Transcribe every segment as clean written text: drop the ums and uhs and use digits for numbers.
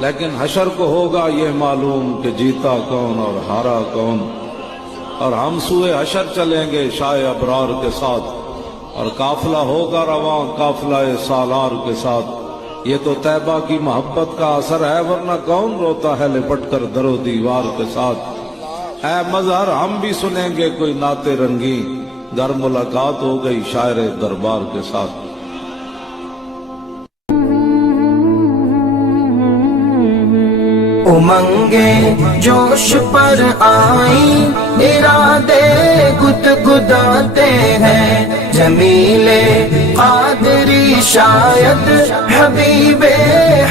لیکن حشر کو ہوگا یہ معلوم کہ جیتا کون اور ہارا کون، اور ہم سوئے حشر چلیں گے شاہ ابرار کے ساتھ، اور قافلہ ہوگا رواں قافلہ سالار کے ساتھ۔ یہ تو طیبہ کی محبت کا اثر ہے، ورنہ کون روتا ہے لپٹ کر در و دیوار کے ساتھ۔ اے مظہر ہم بھی سنیں گے کوئی نعت رنگی، گر ملاقات ہو گئی شاعر دربار کے ساتھ۔ امنگیں جوش پر آئیں، ارادے گدگداتے ہیں، جمیل قادری شاید حبیب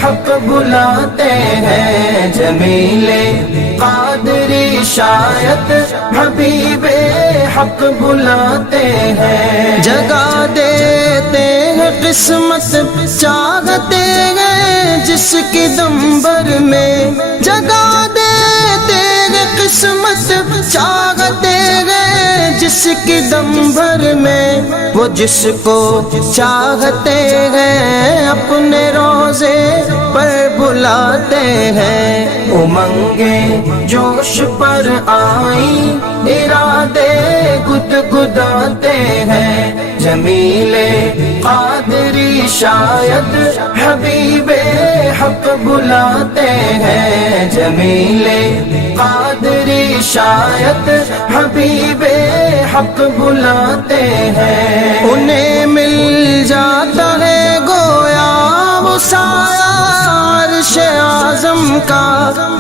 حق بلاتے ہیں، جمیل قادری شاید حبیب حق بلاتے ہیں۔ جگا دیتے ہیں قسمت چاہتے ہیں جس کی دمبر میں، جگا دیتے ہیں قسمت چاہتے ہیں جس کی دمبر میں، وہ جس کو چاہتے ہیں اپنے روزے پر بلاتے ہیں۔ امنگیں جوش پر آئیں، ارادے گدگداتے ہیں، جمیل قادری شاید حبیب حق بلاتے ہیں، جمیل قادری شاید حبیب حق بلاتے ہیں۔ انہیں مل جاتا ہے گویا وہ سایہ عرش اعظم کا،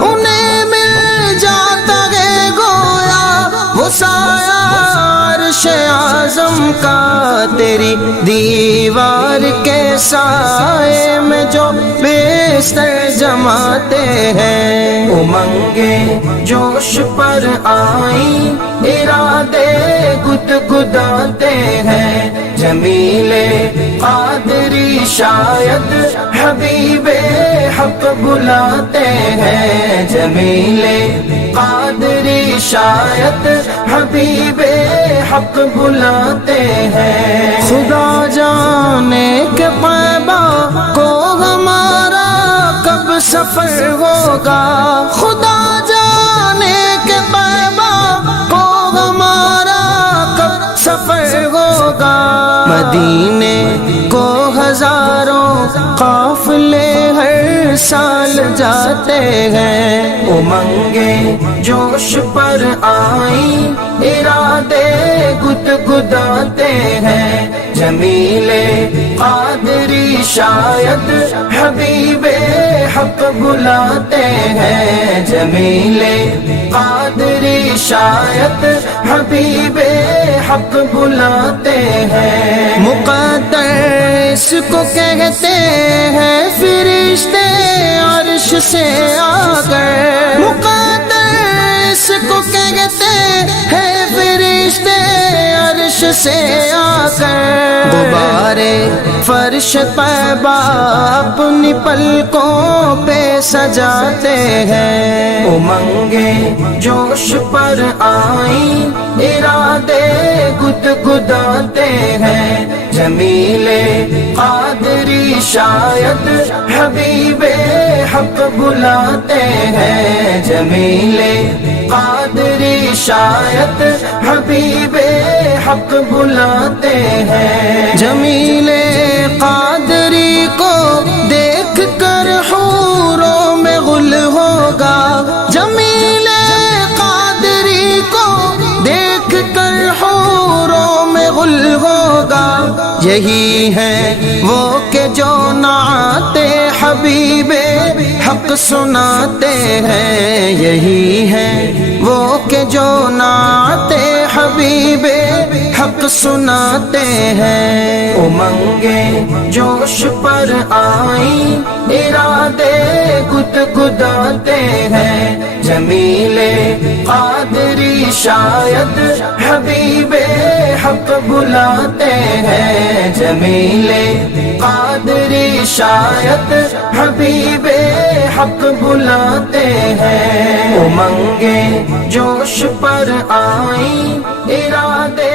انہیں مل جاتا ہے گویا وہ سایہ عرش اعظم کا، تیری دیوار کے سائے میں جو بستر جماتے ہیں۔ امنگیں جوش پر آئیں، ارادے گدگداتے ہیں، جمیل قادری شاید حبیب حق بلاتے ہیں، جمیل قادری شاید حبیب حق بلاتے ہیں۔ خدا جانے کہ طیبہ کو ہمارا کب سفر ہوگا، خدا جانے کہ طیبہ کو ہمارا کب سفر ہوگا، مدینے کو ہزاروں قافلے ہر سال جاتے ہیں۔ امنگیں جوش پر آئیں، ارادے گدگداتے ہیں، جمیل قادری شاید حبیب حق بلاتے ہیں، جمیل قادری شاید حبیب حق بلاتے ہیں۔ مقدر اس کو کہتے ہیں فرشتے عرش سے آ کر، مقدر اس کو کہتے ہیں فرشتے عرش سے آ کر، غبارے فرش طیبہ اپنی پلکوں پہ سجاتے ہیں۔ امنگیں جوش پر آئیں، ارادے گدگداتے ہیں، جمیل قادری شاید حبیب حق بلاتے ہیں، جمیل قادری شاید حبیب حق بلاتے ہیں۔ جمیل قادری کو دیکھ کر حوروں میں غل ہوگا، جمیل قادری کو دیکھ کر حوروں میں غل ہوگا، یہی ہے وہ کہ جو نعت حبیب حق سناتے ہیں، یہی ہے وہ کہ جو نعت حبیب حق سناتے ہیں۔ امنگیں جوش پر آئیں، ارادے گدگداتے ہیں، جمیل قادری شاید حبیب حق بلاتے ہیں، جمیل قادری شاید حبیب حق بلاتے ہیں۔ امنگیں جوش پر آئیں، ارادے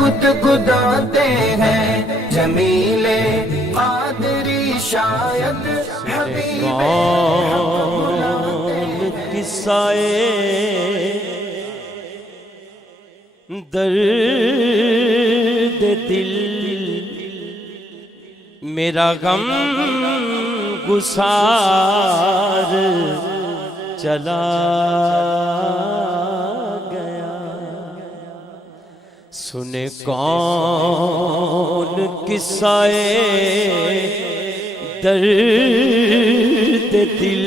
گدگداتے ہیں، جمیل قادری شاید حبیب قصائے درد دل میرا غم گسار چلا گیا سنے کون قصائے درد دل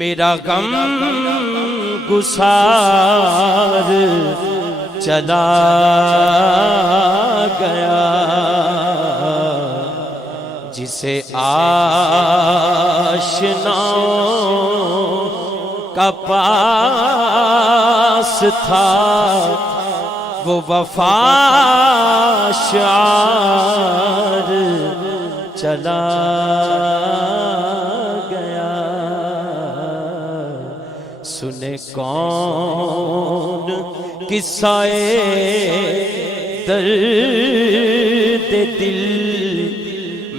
میرا غم گسار چلا گیا جسے آشناؤں کا پاس تھا وہ وفا شعار چلا گیا سنے کون قصائے درد دل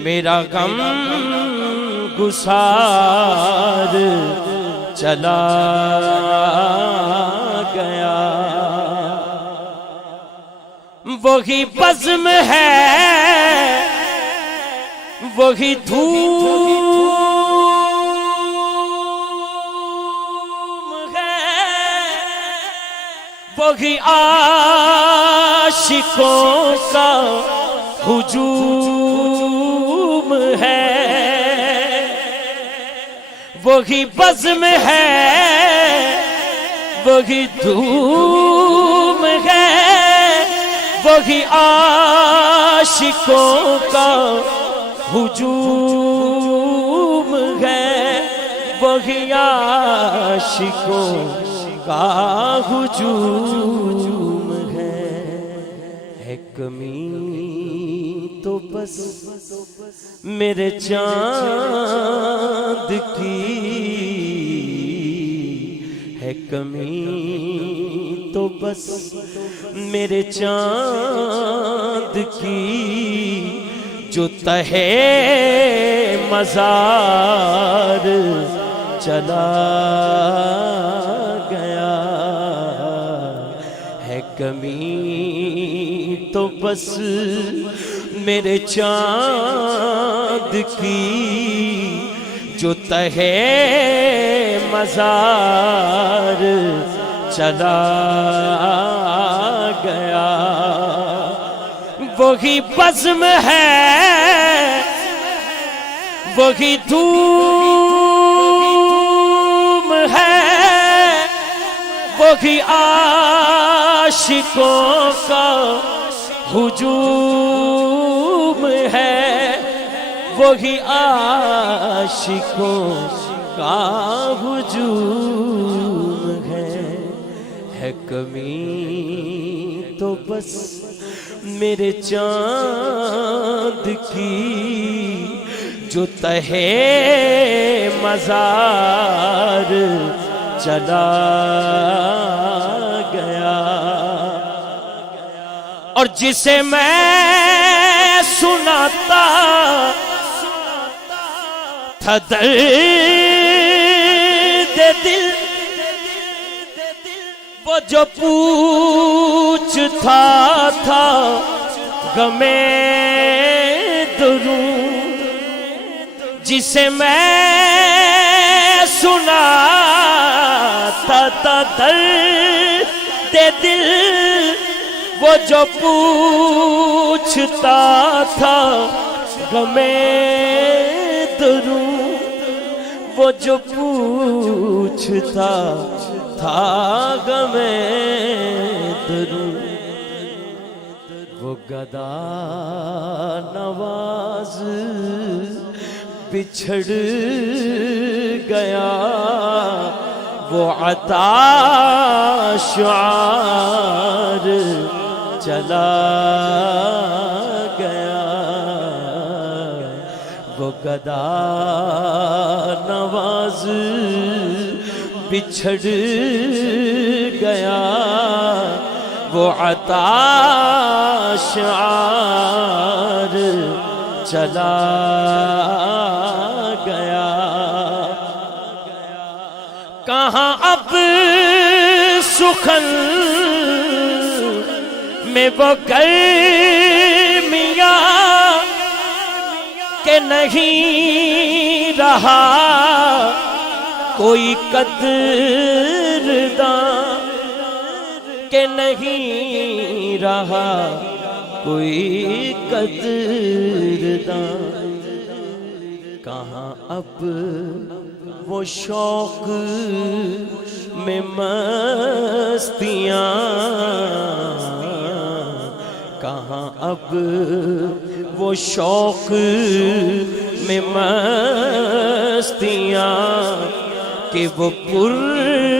میرا غم گسار چلا گیا وہی بزم ہے وہی دھوم ہے وہی عاشقوں کا ہجوم ہے وہی بزم ہے وہی دھوم ہے وہی عاشقوں کا ہجوم ہے وہی عاشقوں کا ہجوم ہے کمی تو بس میرے چاند کی ہے کمی تو بس میرے چاند کی جو تہے مزار چلا گیا ہے کمی تو بس میرے چاند کی جو تہے مزار چلا گیا وہی بزم ہے وہی دھوم ہے وہی عاشقوں کا ہجوم ہے وہی عاشقوں کا ہجوم ہے کمی تو بس میرے چاند کی جو تہے مزار چلا گیا اور جسے میں سناتا تھا درد دل وہ جو پوچھتا تھا غمِ درون جسے میں سناتا تھا درد دل وہ جو پوچھتا تھا غمِ درون وہ جو پوچھتا تھا غمِ درون وہ گدا نواز بچھڑ گیا وہ عطا شعار چلا گیا وہ گدا نواز بچھڑ گیا وہ عطا شعار چلا گیا کہاں اب سخن میں وہ گرمیاں کہ نہیں رہا کوئی قدرداں، کہ نہیں رہا کوئی قدرداں۔ کہاں اب وہ شوق میں مستیاں، کہاں اب وہ شوق میں مستیاں کہ وہ پروقار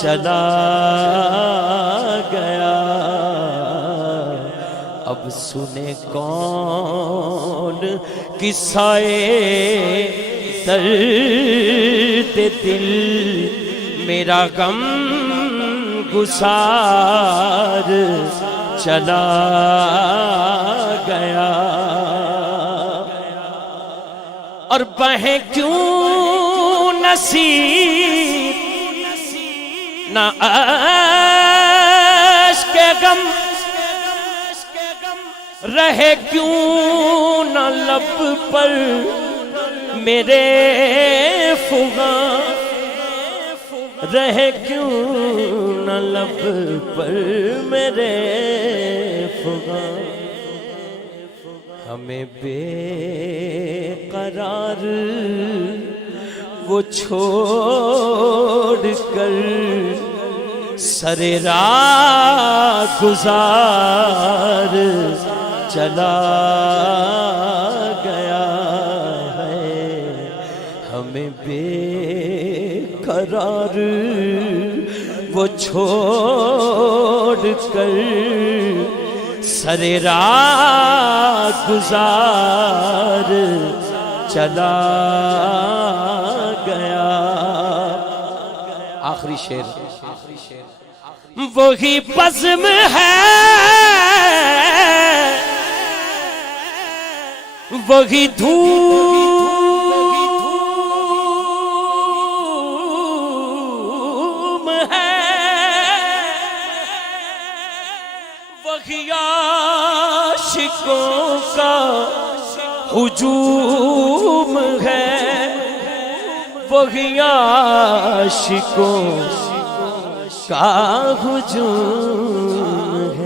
چلا گیا۔ اب سنے کون قصہ درد دل، میرا غم گسار چلا گیا۔ اور بہیں کیوں نصیب نہ اشک غم، رہے کیوں نہ لب پر میرے فغاں، رہے کیوں نہ لب پر میرے فغاں۔ ہمیں بے قرار وہ چھوڑ کر سر راہ گزار چلا گیا ہے۔ ہمیں بے قرار وہ چھوڑ کر سر راہ گزار چلا گیا۔ آخری شعر، وہی بزم ہے وہی دھوم ہے، وہی عاشقوں کا ہجوم ہے، وہی عاشقوں کا ہجوم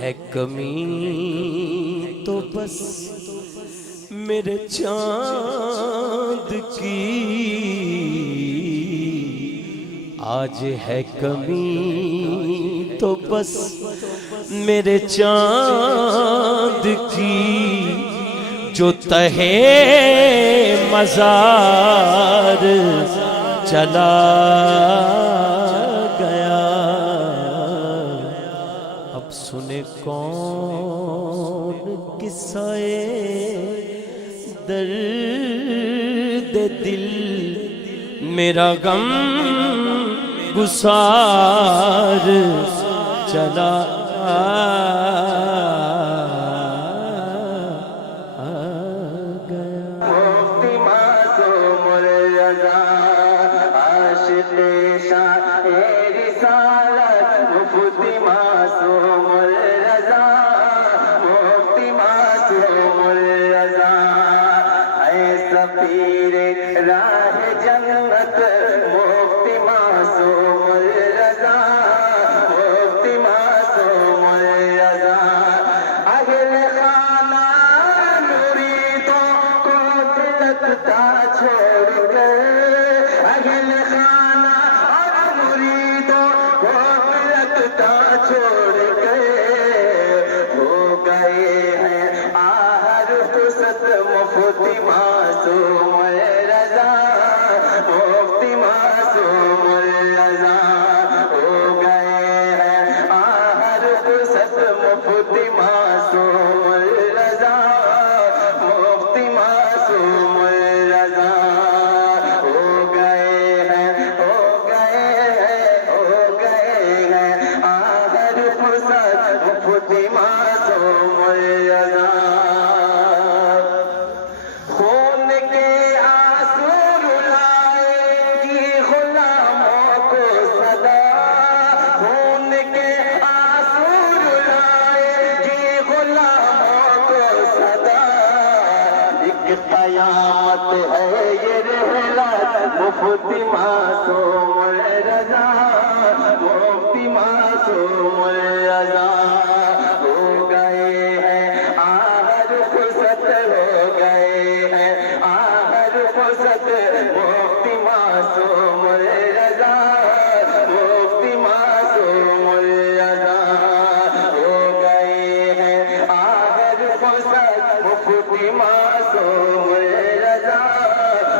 ہے کمی تو بس میرے چاند کی، آج ہے کمی تو بس میرے چاند کی، جو تہے مزار چلا گیا۔ اب سنے کون قصہ درد دل، میرا غم گسار چلا راہ جنت مفتی معصوم الرضا، مفتی معصوم الرضا، اہل خانہ مریدوں کو تلکتا چھوڑ کر، اہل خانہ اور مریدوں کو تلکتا چھوڑ کر ہو گئے ہیں آہر فرصت مفتی معصوم الرضا، مفتی معصوم الرضا، ہو گئے ہیں آہر فرصت مفتی معصوم الرضا، مفتی معصوم الرضا، ہو گئے ہیں آہر فرصت مفتی معصوم الرضا۔ قیامت ہے یہ رحلت مفتی معصوم رضا مفتی معصوم رضا ہو گئے ہیں آخر فرصت ہو گئے ہیں آخر فرصت مفتی معصوم رضا مفتی معصوم رضا ہو گئے ہیں آخر فرصت مفتی معصوم رضا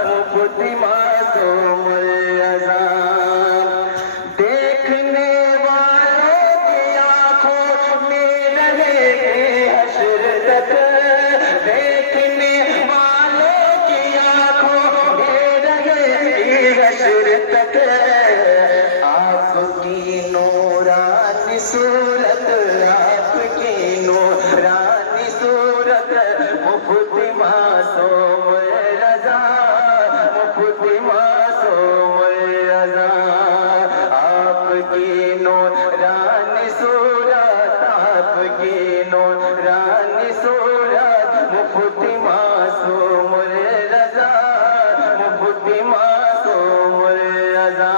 مفتی معصوم رضا دیکھنے والوں کی آنکھوں میں رہے حشر تک دیکھنے والوں کی آنکھوں میں رہے حشر تک آپ کی نورانی صورت آپ کی نورانی صورت مفتی معصوم رضا مفتی معصوم رضا آپ کی نورانی صورت آپ کی نورانی صورت مفتی معصوم رضا مفتی معصوم رضا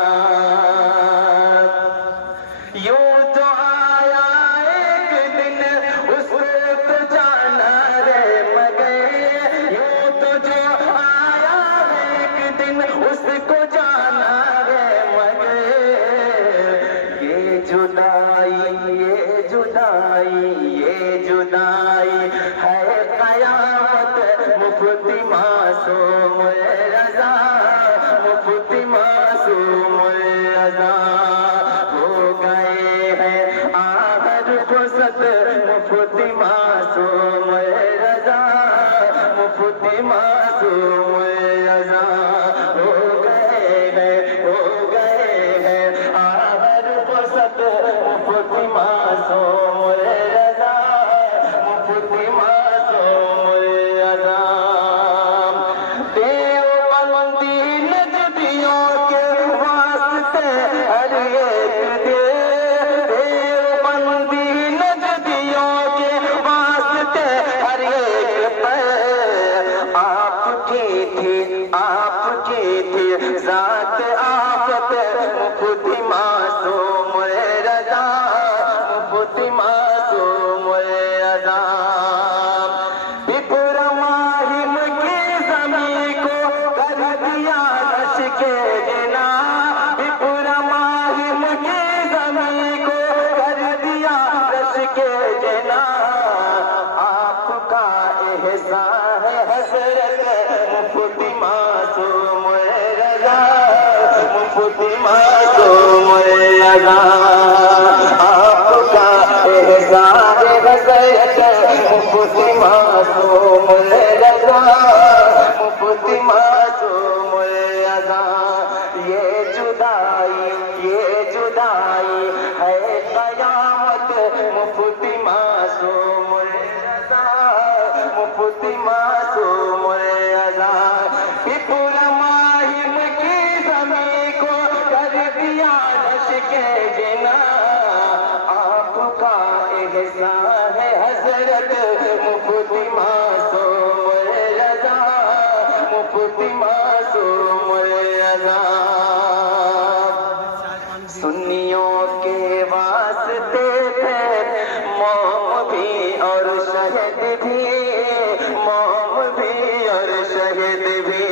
یوں تو آیا ایک دن اس کو تو جانا رے مگر یوں تو جو آیا ایک دن اس کو جانا رے مگر یہ جدائی یہ جدائی یہ جدائی ہے قیامت مفتی معصوم رضا مفتی معصوم رضا ہو گئے ہیں آخر فرصت مفتی معصوم رضا مفتی معصوم رضا ہو گئے ہیں آخر فرصت مفتی معصوم رضا مفتی معصوم رضا دیوبندی نجدیوں کے واسطے ہر ایک دیوبندی نجدیوں کے واسطے ہر ایک پر آپ کی تھی ذات آفت مفتی معصوم رضا مفتی معصوم رضا ابراہیم کی زمین کو کر دیا رش کے جنا ابراہیم کی زمین کو کر دیا رش کے جنا آپ کا احسان ہے حضرت مفتی معصوم رضا مفتی معصوم رضا آپ کا احسان ہے حضرت مفتی معصوم رضا مفتی معصوم رضا یہ جدائی ہے قیامت مفتی معصوم رضا مفتی معصوم رضا ابراہیم کی زمین کو کر دیا رش کے جنا آپ کا احسان ہے حضرت مفتی معصوم رضا مفتی معصوم رضا سنیوں کے واسطے تھے موم بھی اور شہد بھی موم بھی اور شہد بھی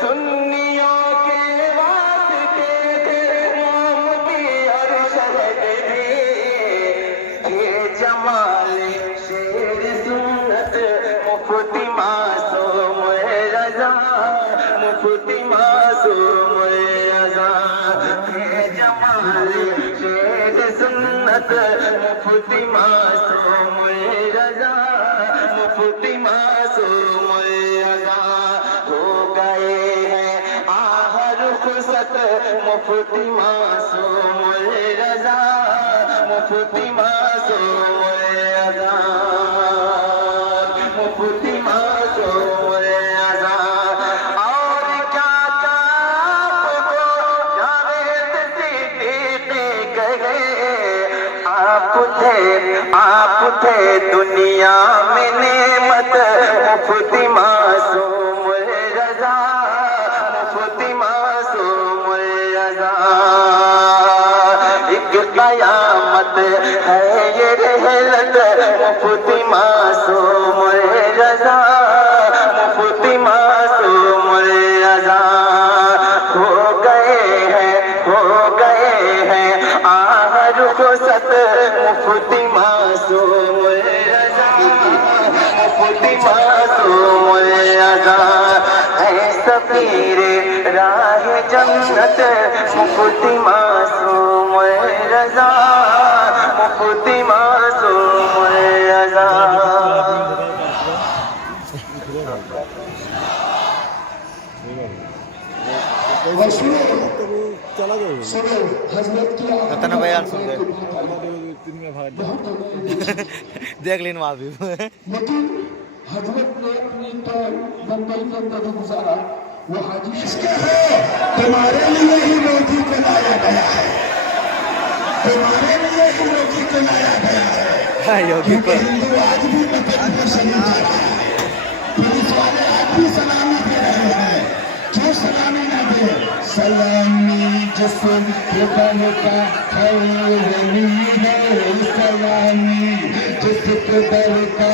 سنیوں کے واسطے تھے موم بھی اور شہد بھی یہ جمال شیر سنت مفتی معصوم رضا مفتی معصوم رضا یہ جمال شیر سنت مفتی معصوم رضا مفتی معصوم رضا ہو گئے ہیں آخر فرصت مفتی معصوم رضا مفتی معصوم رضا مفتی معصوم رضا اور کیا آپ کو جاوید صدیقی کہے آپ تھے دنیا میں نعمت مفتی معصوم ہے یہ رحلت مفتی معصوم رضا مفتی معصوم رضا ہو گئے ہیں آہ رخصت مفتی معصوم رضا مفتی معصوم رضا ہے سفیر راہ جنت مفتی معصوم رضا مفتی معصوم رضا اتنا بیان سن گئے دیکھ لین وہاں بھی لیکن حضرت نے اپنی طور بمبئی کے اندر گزارا وہ حدیث اس کے ہے تمہارے لیے ہی روزی کو لایا گیا ہے تمہارے لیے ہی روزی کو لایا گیا ہے کیونکہ ہندو آج بھی مطلب پر سلام جا رہا ہے پولیس والے آج بھی سلامی دے رہے ہیں کیوں سلامی نہ دے سلامی جسم قبل کا خیر نہیں ہے سلامی جس قبل کا